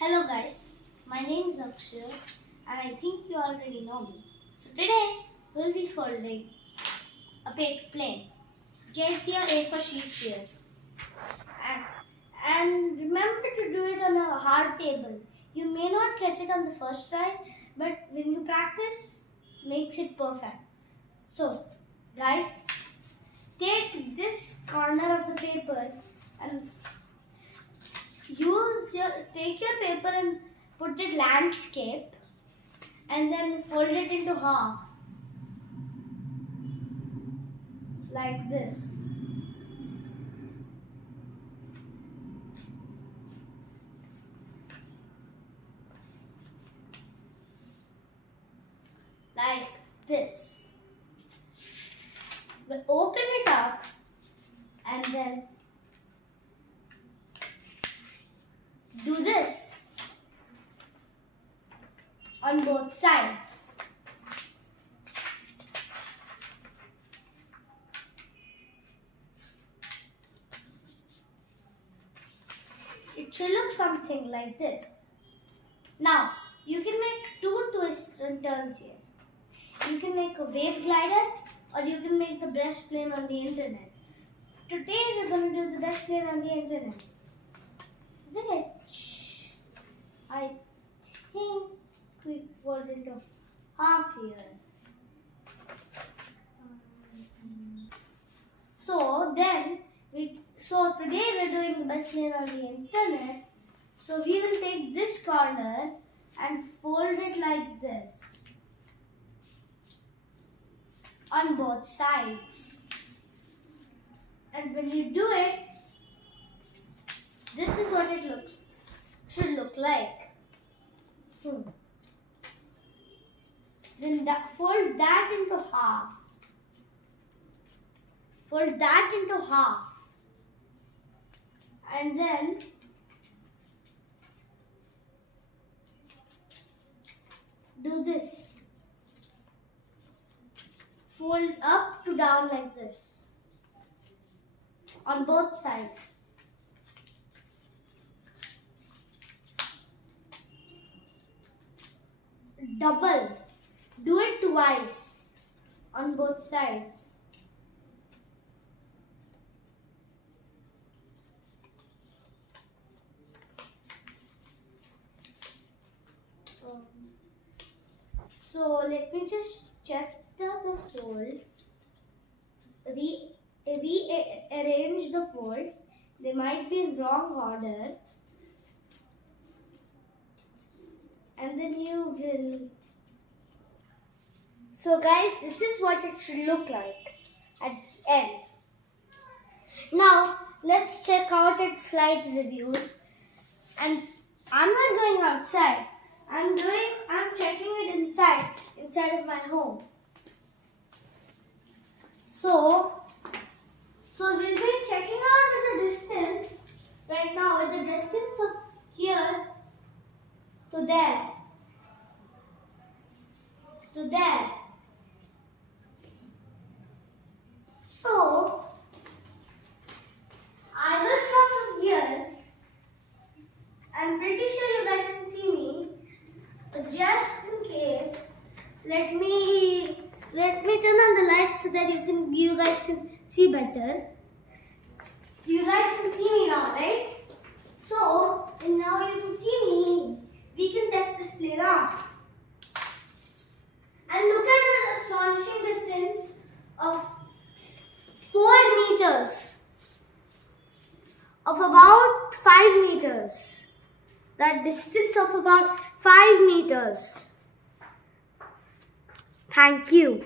Hello guys, my name is Akshar and I think you already know me. So today we'll be folding a paper plane. Get your A4 sheet here and remember to do it on a hard table. You may not get it on the first try, but when you practice, makes it perfect. So guys, take this corner of the paper and take your paper and put it landscape and then fold it into half like this. Like this. We'll open it up and then do this on both sides. It should look something like this. Now, you can make two twists and turns here. You can make a wave glider or you can make the best plane on the internet. Today we're going to do the best plane on the internet. Which I think we fold into half here. So today we're doing the best plane on the internet. So we will take this corner and fold it like this on both sides. And when you do it, this is what it should look like. Then fold that into half. Fold that into half. And then do this. Fold up to down like this on both sides. Double. Do it twice on both sides. So let me just check the folds. Rearrange the folds. They might be in wrong order. And then you will. So guys, this is what it should look like at the end. Now let's check out its slide reviews. And I'm not going outside. I'm checking it inside of my home. So we'll be checking out with the distance right now, with the distance of here to there. To there. So I will draw from here. I'm pretty sure you guys can see me. But just in case, let me turn on the light so that you guys can see better. You guys can see me now, right? So, and now you can see me. We can test this plane out. And look at the astonishing distance of 4 meters. Of about 5 meters. That distance of about 5 meters. Thank you.